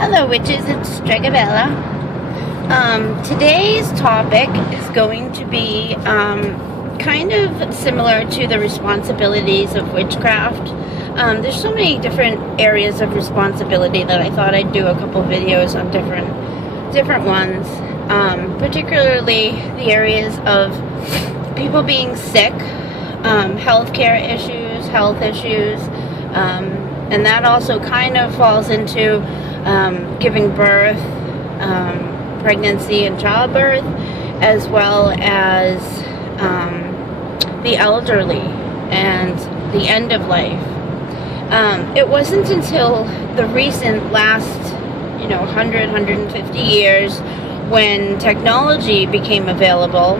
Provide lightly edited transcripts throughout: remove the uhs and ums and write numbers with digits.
Hello witches, it's Dragabella. Today's topic is going to be kind of similar to the responsibilities of witchcraft. There's so many different areas of responsibility that I thought I'd do a couple videos on different ones. Particularly the areas of people being sick, healthcare issues, health issues, and that also kind of falls into giving birth, pregnancy and childbirth, as well as the elderly and the end of life. It wasn't until the recent last 100, 150 years when technology became available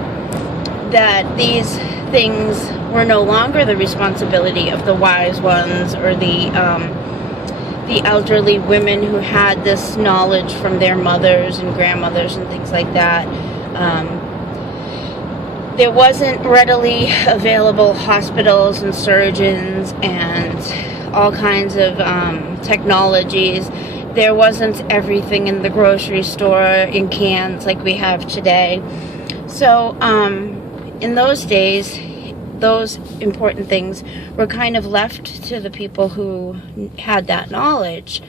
that these things were no longer the responsibility of the wise ones or the elderly women who had this knowledge from their mothers and grandmothers and things like that. There wasn't readily available hospitals and surgeons and all kinds of technologies. There wasn't everything in the grocery store in cans like we have today. So in those days, those important things were kind of left to the people who had that knowledge.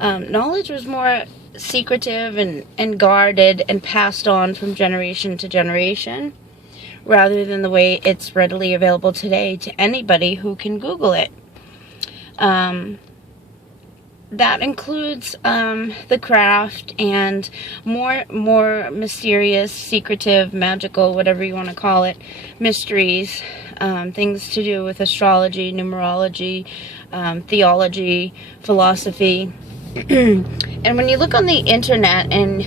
Knowledge was more secretive and guarded and passed on from generation to generation, rather than the way it's readily available today to anybody who can Google it. That includes the craft and more mysterious, secretive, magical, whatever you want to call it, mysteries, things to do with astrology, numerology, theology, philosophy. And when you look on the internet, and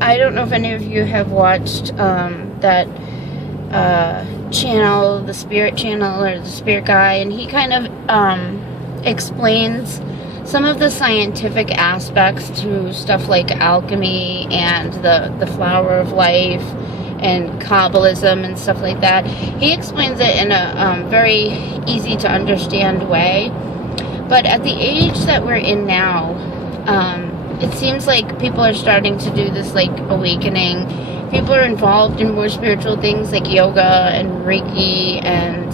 I don't know if any of you have watched that channel, the Spirit Channel or the Spirit Guy, and he kind of explains some of the scientific aspects to stuff like alchemy and the flower of life and Kabbalism and stuff like that. He explains it in a very easy to understand way. But at the age that we're in now, it seems like people are starting to do this like awakening. People are involved in more spiritual things like yoga and Reiki and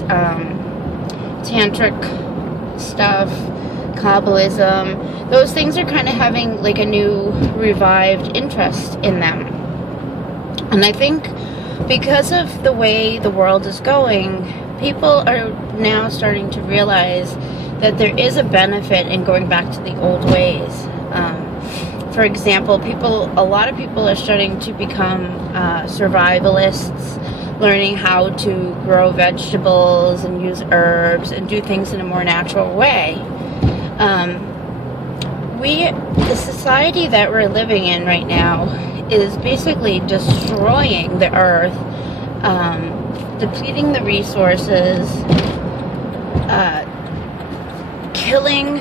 tantric stuff, Kabbalism. Those things are kind of having like a new revived interest in them. And I think because of the way the world is going, people are now starting to realize that there is a benefit in going back to the old ways. For example, a lot of people are starting to become survivalists, learning how to grow vegetables and use herbs and do things in a more natural way. The society that we're living in right now is basically destroying the earth, depleting the resources, killing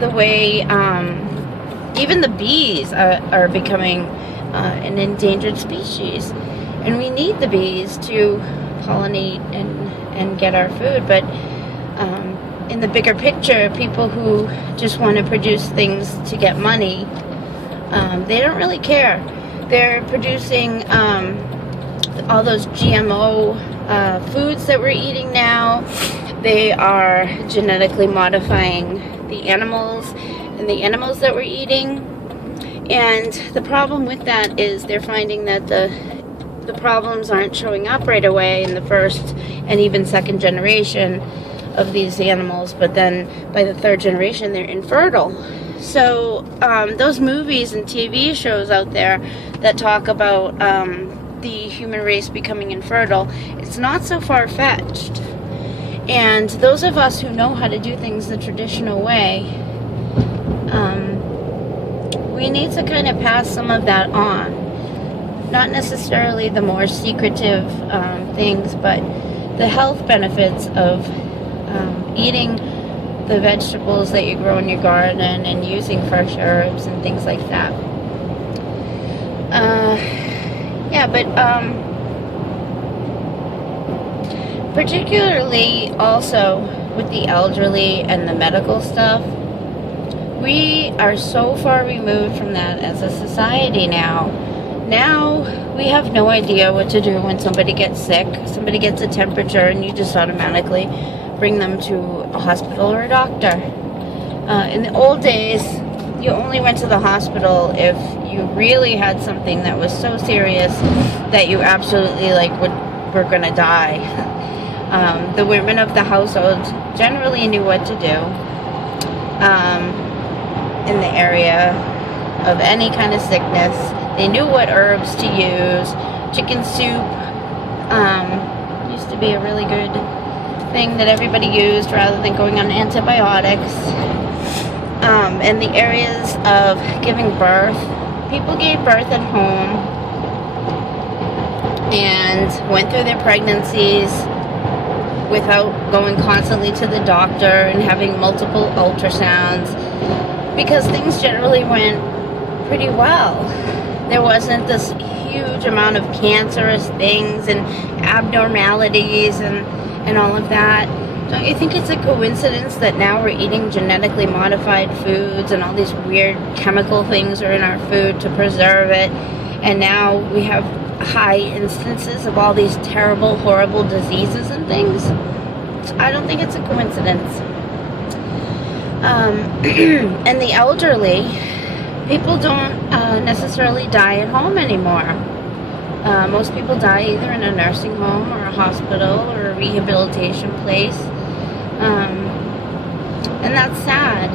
the way even the bees are becoming an endangered species. And we need the bees to pollinate and get our food. But in the bigger picture, people who just want to produce things to get money, they don't really care. They're producing all those GMO foods that we're eating now. They are genetically modifying the animals and the animals that we're eating. And the problem with that is they're finding that the problems aren't showing up right away in the first and even second generation of these animals, but then by the third generation they're infertile. So those movies and TV shows out there that talk about the human race becoming infertile, it's not so far-fetched. And those of us who know how to do things the traditional way, we need to kind of pass some of that on. Not necessarily the more secretive things, but the health benefits of eating the vegetables that you grow in your garden and using fresh herbs and things like that. Particularly also with the elderly and the medical stuff, We are so far removed from that as a society now. Now we have no idea what to do when somebody gets sick, somebody gets a temperature, and you just automatically bring them to a hospital or a doctor. In the old days, you only went to the hospital if you really had something that was so serious that you absolutely were gonna die. The women of the household generally knew what to do in the area of any kind of sickness. They knew what herbs to use. Chicken soup used to be a really good thing that everybody used rather than going on antibiotics. In the areas of giving birth, people gave birth at home and went through their pregnancies without going constantly to the doctor and having multiple ultrasounds, because things generally went pretty well. There wasn't this huge amount of cancerous things and abnormalities and all of that. Don't you think it's a coincidence that now we're eating genetically modified foods and all these weird chemical things are in our food to preserve it, and now we have high instances of all these terrible, horrible diseases and things? I don't think it's a coincidence. And the elderly, people don't necessarily die at home anymore. Most people die either in a nursing home or a hospital or a rehabilitation place. And that's sad.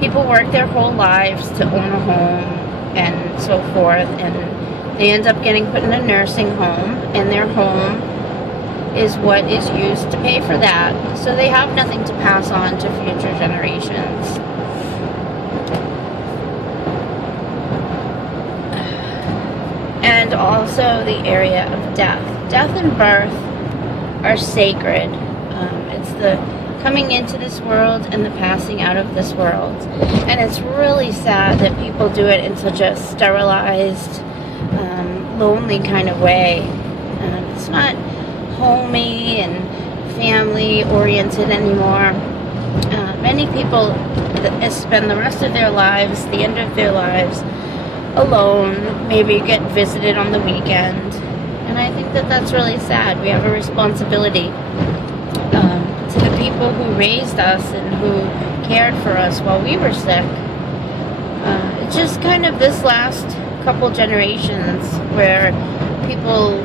People work their whole lives to own a home and so forth, and they end up getting put in a nursing home, and their home is what is used to pay for that. So they have nothing to pass on to future generations. And also the area of death. Death and birth are sacred. It's the coming into this world and the passing out of this world. And it's really sad that people do it in such a sterilized, lonely kind of way. It's not homey and family oriented anymore. Many people spend the rest of their lives, the end of their lives, alone, maybe get visited on the weekend. And I think that that's really sad. We have a responsibility to the people who raised us and who cared for us while we were sick. It's just kind of this last couple generations where people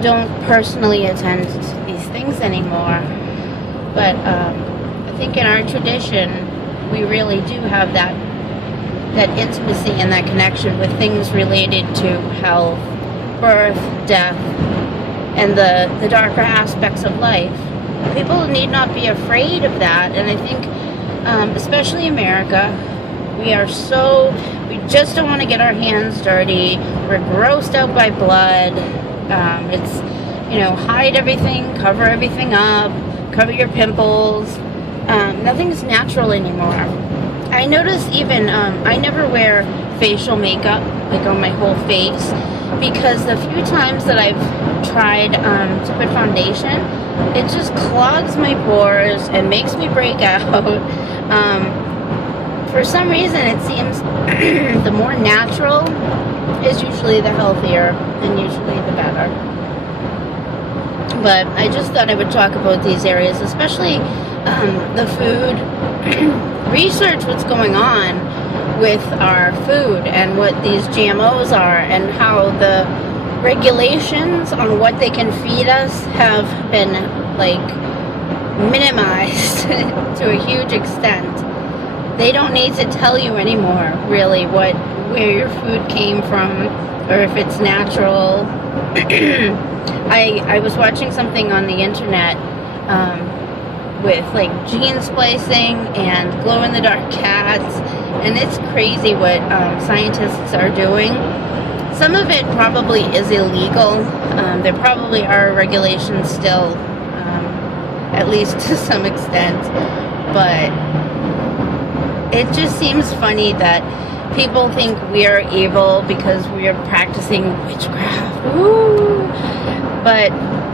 don't personally attend to these things anymore. But I think in our tradition, we really do have that intimacy and that connection with things related to health, birth, death, and the darker aspects of life. People need not be afraid of that, and I think, especially America, we just don't want to get our hands dirty. We're grossed out by blood. It's, hide everything, cover everything up, cover your pimples. Nothing's natural anymore. I notice even, I never wear facial makeup, on my whole face, because the few times that I've tried to put foundation, it just clogs my pores and makes me break out. For some reason, it seems the more natural is usually the healthier and usually the better. But I just thought I would talk about these areas, especially the food. Research what's going on with our food and what these GMOs are, and how the regulations on what they can feed us have been minimized to a huge extent. They don't need to tell you anymore really where your food came from or if it's natural. I was watching something on the internet with gene splicing and glow-in-the-dark cats, and it's crazy what scientists are doing. Some of it probably is illegal. There probably are regulations still, at least to some extent, but it just seems funny that people think we are evil because we are practicing witchcraft. Woo! But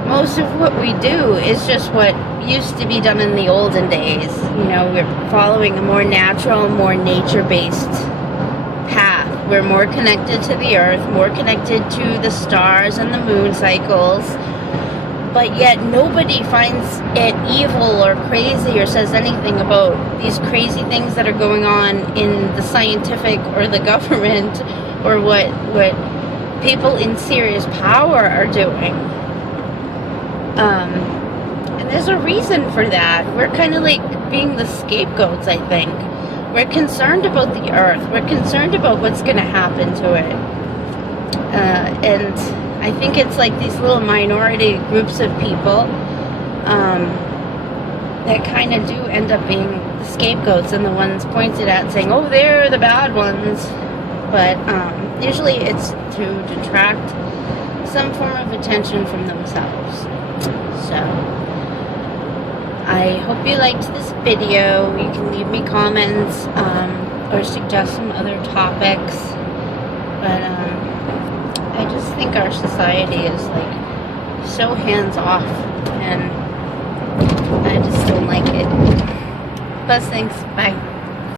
most of what we do is just what used to be done in the olden days. You know, we're following a more natural, more nature-based path. We're more connected to the earth, more connected to the stars and the moon cycles, but yet nobody finds it evil or crazy or says anything about these crazy things that are going on in the scientific or the government or what people in serious power are doing. And there's a reason for that. We're kind of like being the scapegoats, I think. We're concerned about the earth. We're concerned about what's going to happen to it. And I think it's like these little minority groups of people that kind of do end up being the scapegoats and the ones pointed at saying, oh, they're the bad ones. But usually it's to detract some form of attention from themselves. So I hope you liked this video. You can leave me comments or suggest some other topics. But I just think our society is like so hands-off, and I just don't like it. Blessings. Bye.